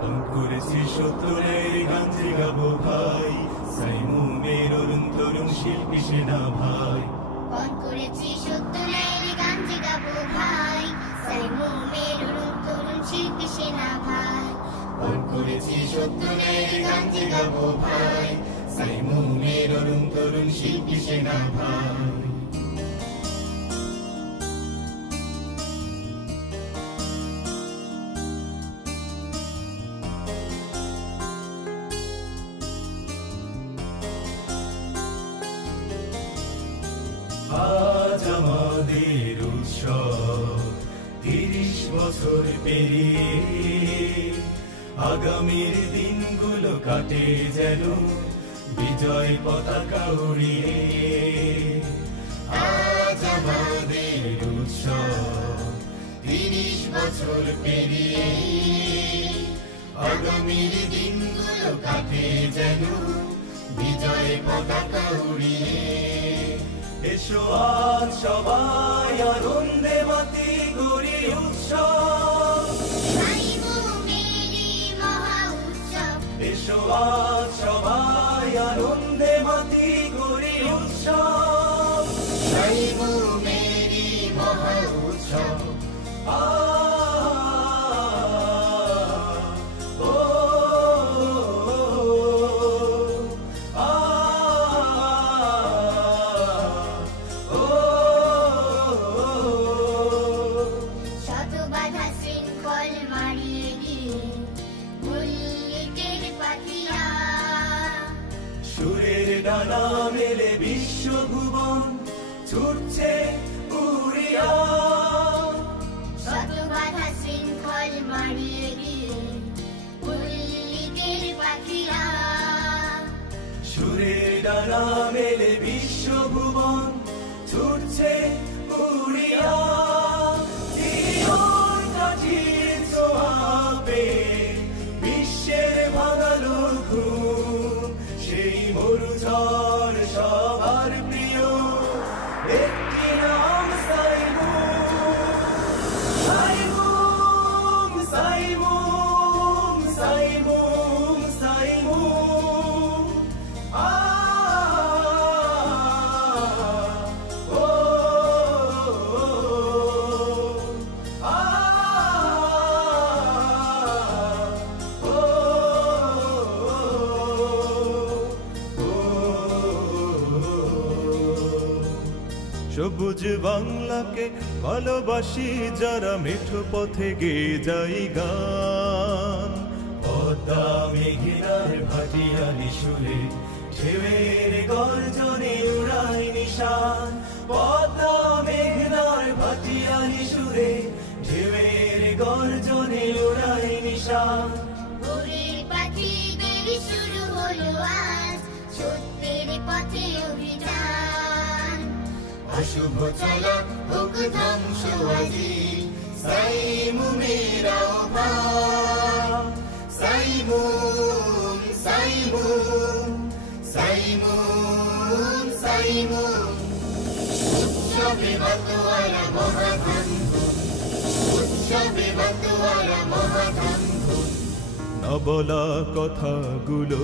মন করেছি সত্তরের গান যে গাবো ভাই, সাইমুমের অরুণ তরুণ শিল্পী সেনা ভাই। মন করেছি সত্তরের গান যে গাবো ভাই, সাইমুমের অরুণ তরুণ শিল্পী সেনা ভাই। মন করেছি সত্তরের গান যে গাবো ভাই, সাইমুমের অরুণ তরুণ শিল্পী সেনা ভাই। আজ আমাদের উৎসব ৩০ বছর পেরিয়ে, আগামীর দিনগুলো কাটে যেন বিজয় পতাকা উড়িয়ে। আজ আমাদের উৎসব ৩০ বছর পেরিয়ে, আগামীর দিনগুলো কাটে যেন বিজয় পতাকা উড়িয়ে। এসো আজ সবাই আনন্দে মাতি গড়ি উৎসব, সাইমুমেরই মহা উৎসব। এসো আজ সবাই আনন্দে মাতি গড়ি উৎসব, সাইমুমেরই মহা উৎসব। সুরের ডানা মেলে বিশ্বভুবন ছুটছে উড়িয়া, শত বাধা শৃঙ্খল মারিয়ে দিয়ে মল্লিকের পাখিরা। সুরের ডানা মেলে বিশ্বভুবন ছুটছে উড়িয়া। জীবন কাঠির ছোঁয়াবে বিশ্বের ভাঙালো ঘুম, সেই মরুঝড় সবার প্রিয় একটি নাম সাইমুম। সাইমুম সাইমুম সাইমুম সাইমুম। সবুজ বাংলাকে ভালোবাসি যারা মিঠো পথে গেয়ে যাই গান। পদ্মা মেঘনার ভাটিয়ালি সুরে ঢেউয়ের গর্জনে উড়াই নিশান। পদ্মা মেঘনার ভাটিয়ালি সুরে ঢেউয়ের গর্জনে উড়াই নিশান। ভোরের পাখিদের শুরু হলো আজ সত্যের পথে অভিযান। অশুভ চলা হোক ধ্বংস আজি, সাইমুমের আহ্বান। সাইমুম সাইমুম সাইমুম সাইমুম। উৎসবে মাতোয়ারা মহাধামধুম, উৎসবে মাতোয়ারা মহাধামধুম। না বলা কথাগুলো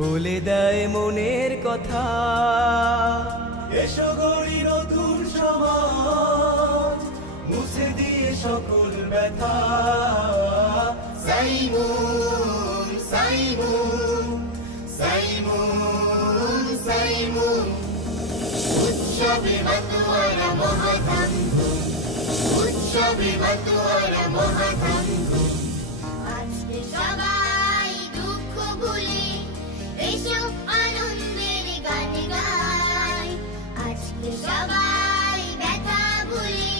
বলে দেয় মনের কথা। এসো গড়ি নতুন সমাজ, মুছে দিয়ে সকল ব্যথা। সাইমুম সাইমুম সাইমুম সাইমুম। উৎসবে মাতোয়ারা মহাধামধুম, উৎসবে মাতোয়ারা মহাধামধুম। আজকে সবাই দুঃখ ভুলে এসো আনন্দের গান গাই। আজকে সবাই ব্যথা ভুলে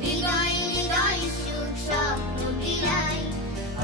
হৃদয় হৃদয় সুখ স্বপ্ন বিলাই।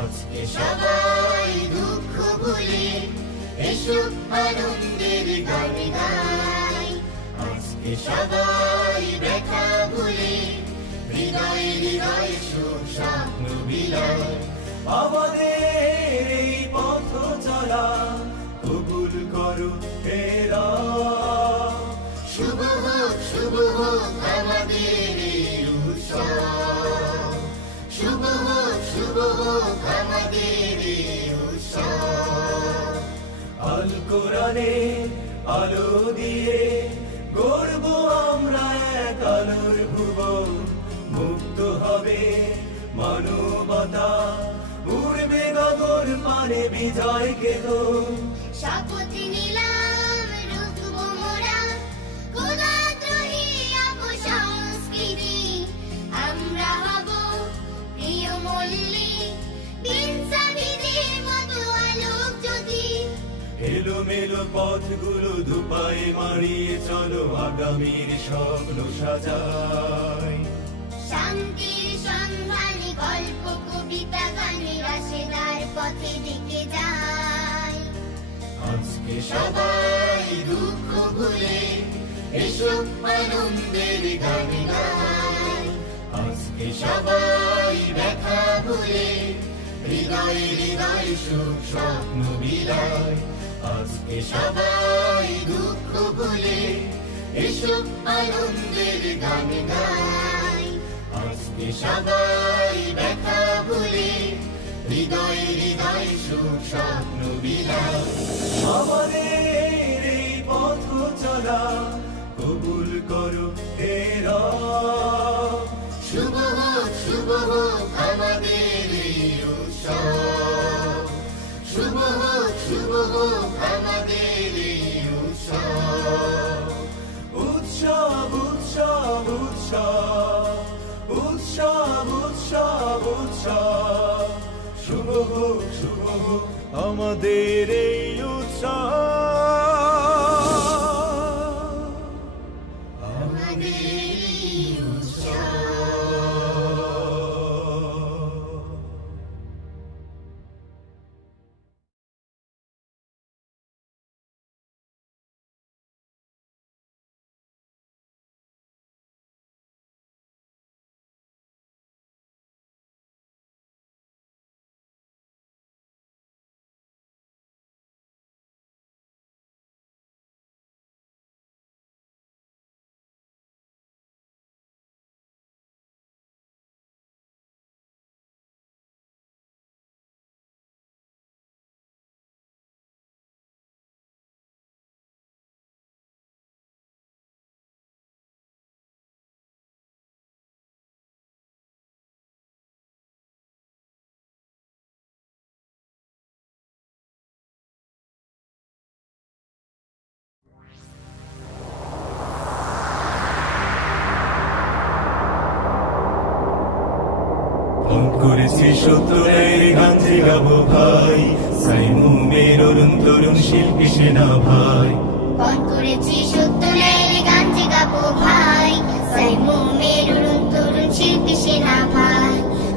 আজকে সবাই দুঃখ ভুলে এসো আনন্দের গান গাই। আজকে সবাই ব্যথা ভুলে হৃদয় হৃদয় সুখ স্বপ্ন বিলাই। আমাদের এই পথ চলা কবুল করো হে রব। শুভ হোক আমাদের এই উৎসব, শুভ হোক গানে আলো দিয়ে গড়ব আমরা এক আলোর ভুবন। মুক্ত হবে মানবতা, উড়বে গগন পানে বিজয় কেতন। শপথ নিলাম রুখবো মোরা খোদাদ্রোহী অপসংস্কৃতি। আমরা হব প্রিয় মল্লিক বিনসাবিদের মতো আলোক জ্যোতি। এলোমেলো পথগুলো দুপায়ে মারিয়ে চলো আগামীর স্বপ্ন সাজাই। শান্তির সন্ধানে গল্প কবিতা গানে রাশেদার পথে ডেকে যায়। আজকে সবাই দুঃখ ভুলে এসো আনন্দের গান গাই। আজকে সবাই ব্যথা ভুলে হৃদয়ে হৃদয় সুখ স্বপ্ন বিলায়। আজকে সবাই দুঃখ ভুলে এসো আনন্দের গান গাই। আজকে সবাই ব্যথা ভুলে হৃদয়ে হৃদয় সুখ স্বপ্ন বিলায়। আমাদের এই পথ চলা কবুল করো হে রব। শুভ হোক আমাদের এই উৎসব। শুভ হোক আমাদের এই উৎসব। উৎসব উৎসব উৎসব উৎসব উৎসব উৎসব। শুভ হোক আমাদের এই উৎসব। আমাদের এই উৎসব। করেছি সত্তরের গান যে গাবো ভাই। সাইমুমের অরুণ তরুণ শিল্পী সেনা ভাই। পণ করেছি সত্তরের গান যে গাবো ভাই। সাইমুমের অরুণ তরুণ শিল্পী সেনা ভাই।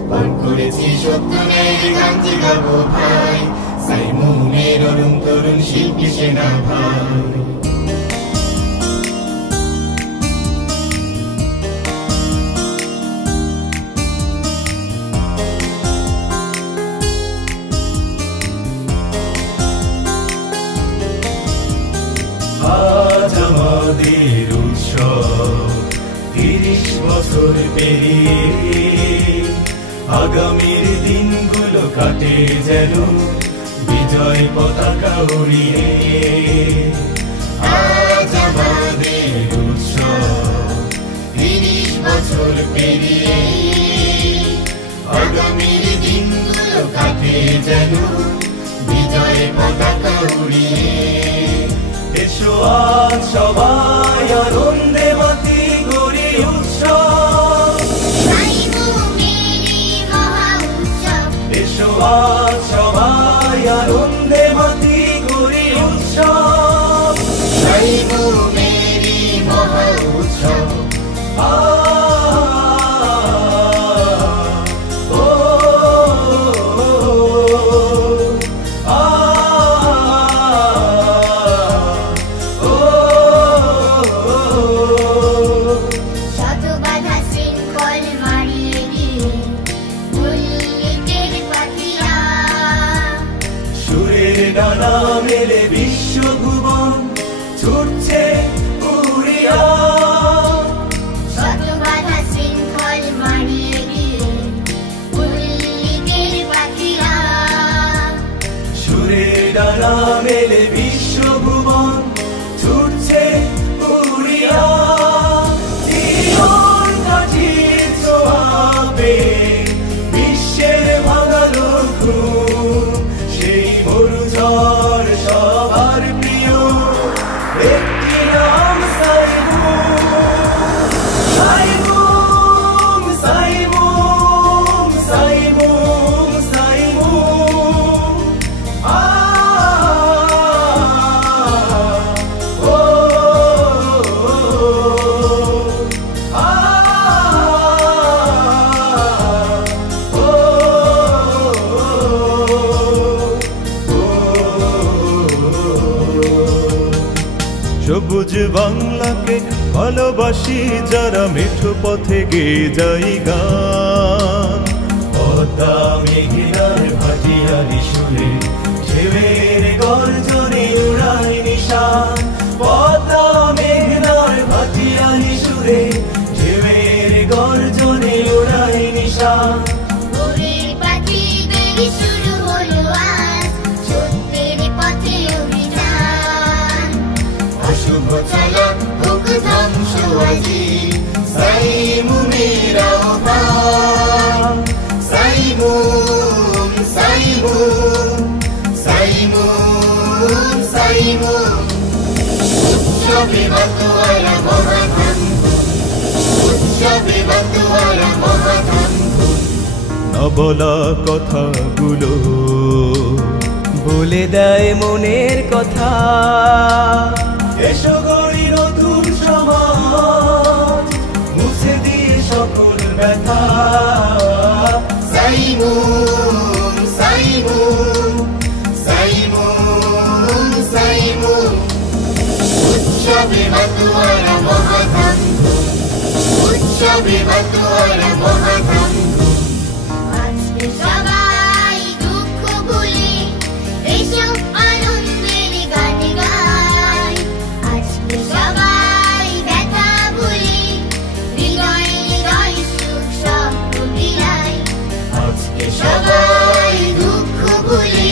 পণ করেছি সত্তরের গান যে গাবো ভাই। সাইমুমের অরুণ তরুণ শিল্পী সেনা ভাই। আজ আমাদের উৎসব ৩০ বছর পেরিয়ে। আগামীর দিনগুলো কাটে যেন বিজয় পতাকা উড়িয়ে। আজ আমাদের উৎসব ৩০ বছর পেরিয়ে। আগামীর দিনগুলো কাটে যেন বিজয় পতাকা উড়িয়ে। এসো আজ সবাই আনন্দে মাতি গড়ি উৎসব। সাইমুমেরই মহা উৎসব। এসো আজ সবাই আনন্দে মাতি গড়ি উৎসব। সাইমুমেরই মহা উৎসব। শত বাধা শৃঙ্খল মারিয়ে দিয়ে মল্লিকের পাখিরা সুরের ডানা মেলে বিশ্বভুবন ছুটছে উড়িয়া। শত বাধা শৃঙ্খল মারিয়ে দিয়ে মল্লিকের পাখিরা সুরের ডানা মেলে বিশ্বভুবন মরুঝড় সবার প্রিয় একটি নাম সাইমুম সাইমুম সাইমুম সাইমুম সাইমুম ও সবুজ বাংলাকে ভালোবাসি যারা মিঠু পথে গেয়ে যাই গান পদ্মা মেঘনার ভাটিয়ালি সুরে ঢেউয়ের গর্জনে উড়াই নিশান পদ্মা মেঘনার ভাটিয়ালি সুরে ঢেউয়ের গর্জনে উড়াই নিশান ভোরের পাখিদের শুরু হলো আজ সত্যের পথে অভিযান অশুভ চলা হোক ধ্বংস আজি সাইমুমের আহ্বান সাইমুম সাইমুম সাইমুম সাইমুম উৎসবে মাতোয়ারা মহাধাম উৎসবে মাতোয়ারা মহাধাম না বলা কথাগুলো বলে দেয় মনের কথা এসো গড়ি নতুন সমাজ মুছে দিয়ে সকল ব্যথা সাইমুম সাইমুম সাইমুম সাইমুম উৎসবে মাতোয়ারা মহাধাম উৎসবে মাতোয়ারা মহাধাম আজকে সবাই দুঃখ ভুলে এসো আনন্দের গান গাই আজকে সবাই ব্যথা ভুলে হৃদয় হৃদয় সুখ স্বপ্ন বিলাই আজকে সবাই দুঃখ ভুলে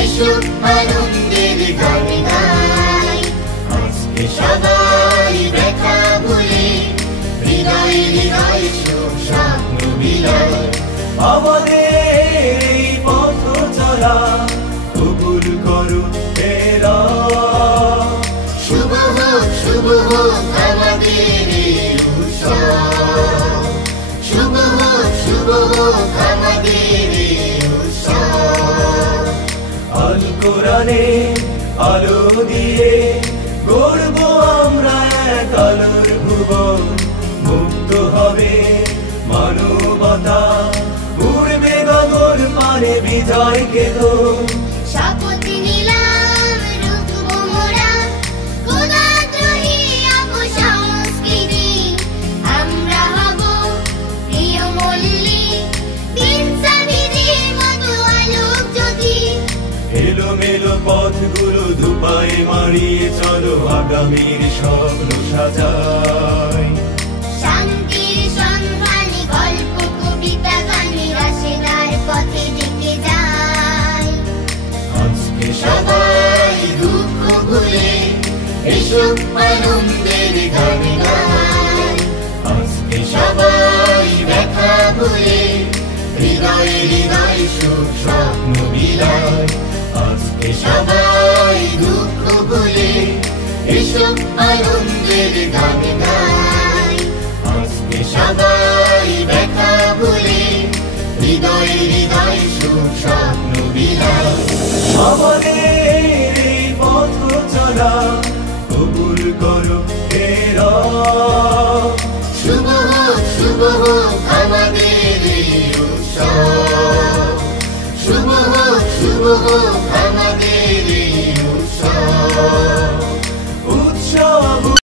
এসো আনন্দের গান গাই আজকে সবাই ব্যথা ভুলে হৃদয় হৃদয় সুখ স্বপ্ন বিলায় আমাদের এই পথ চলা কবুল করো এরা শুভ হোক আমাদের এই উৎসব শুভ হোক আমাদের এই উৎসব আল কোরআনে আলো দিয়ে গড়ব আমরা এক আলোর ভুবন মুক্ত হবে মানবতা উড়বে গগন পানে বিজয়কে তো শপথ নিলাম রুখব মোরা খোদাদ্রোহী অপসংস্কৃতি আমরা হব প্রিয় মল্লিক ইনসাফিদের মতো আলোক জ্যোতি এলোমেলো পথগুলো দুপায়ে মারিয়ে চলো আগামীর স্বপ্ন সাজাই শান্তির সন্ধানে গল্প কবিতা গানে রাশেদার পথে ডেকে যায় আজকে সবাই দুঃখ ভুলে এসো আনন্দের গান গাই আজকে সবাই ব্যথা ভুলে হৃদয় হৃদয় সুখ স্বপ্ন বিলায় আজকে সবাই দুঃখ ভুলে এসো আনন্দের গান গাই আজকে সবাই ব্যথা ভুলে হৃদয় হৃদয় সুখ স্বপ্ন বিলায় আমাদের এই পথ চলা কবুল করো এরা শুভ হোক আমাদের এই উৎসব শুভ হোক